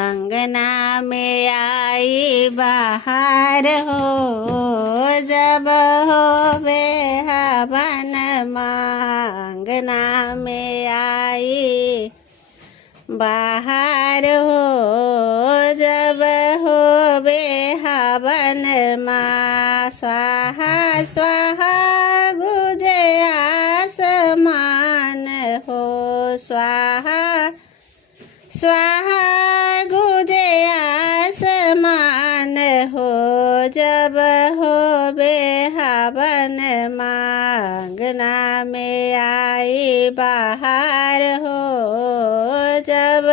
अंगना में आई बाहर हो, जब होवे हवन माँ। अंगना में आई बाहर हो, जब होवे हवन माँ। स्वाहा स्वाहा गुजे आसमान हो, स्वाहा स्वाहा गुजे आसमान हो, जब होवे हवन माँ। अंगना में आई बाहर हो, जब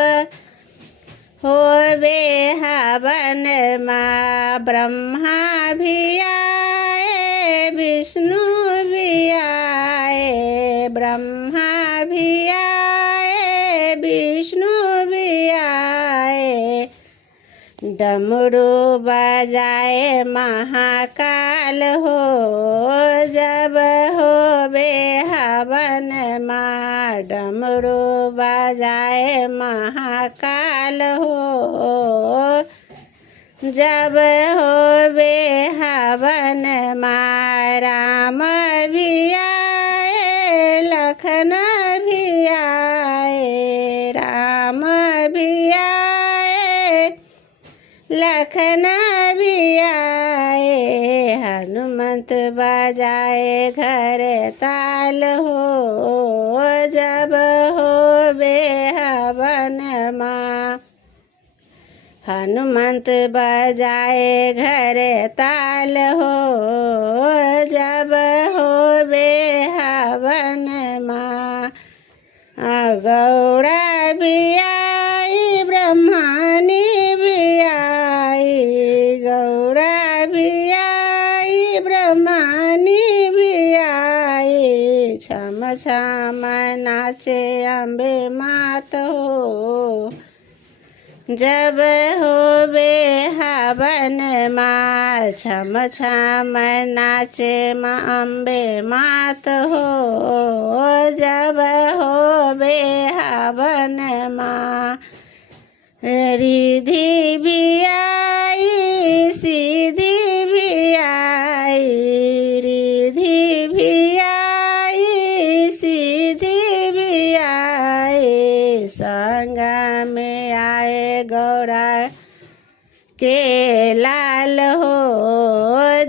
होवे हवन माँ। ब्रह्मा भी आए विष्णु भी आए, ब्रह्मा भी आए विष्णु भी आए। डमरू बजाए महाकाल हो, जब होवे हवन माँ। डमरू बजाए महाकाल हो, जब होवे हवन माँ। राम भी आए लखन भी आए, राम भी आए लखन भी आए। हनुमंत बजाए घर ताल हो, जब होवे हवन माँ। हनुमंत बजाए घर ताल हो, जब होवे हवन माँ। गौड़ा भी आई ब्रह्मणी भी आई, गौड़ा भी आई ब्रह्मणी भी आई। छम छम नाचे अम्बे मात हो, जब होवे हवन माँ। छम छम नाचे माँ अम्बे मात हो, जब होवे हवन माँ। रिधि भी आई सीधी भी आई, रिधि भी आई सीधी भी आई। संग में आए गौड़ा के लाल हो,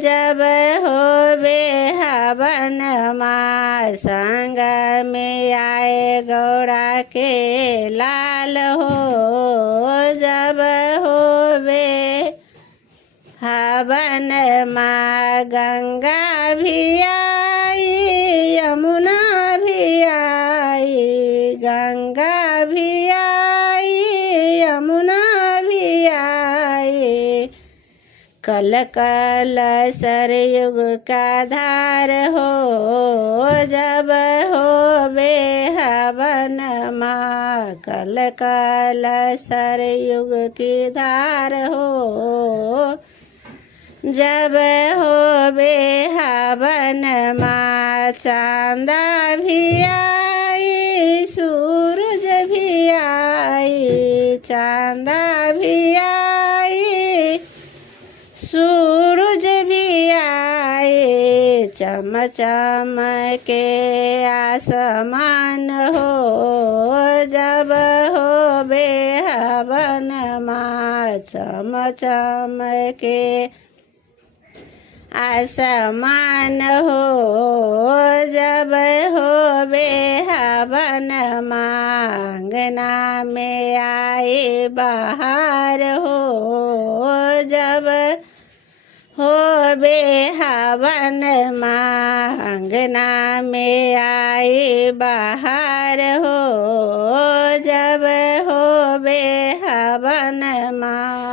जब होवे हवन माँ। संग में आए गौड़ा के लाल हो, जब होवे हवन माँ। गंगा भी आई यमुना भी आई, गंगा भी आई यमुना भी आई। कल कल सरयुग का धार हो, जब होवे हवन माँ। कल कल सरयुग की धार हो, जब होवे हवन माँ। चांदा भी आई सूरज भी आई, चांदा भी आई सूरज भी आए। चम चम के आसमान हो, जब होवे हवन माँ। चम चम के आसमान हो, जब होवे हवन माँ। अंगना में आए बाहर हो, जब होवे हवन माँ। अंगना में आए बाहर हो, जब होवे हवन माँ।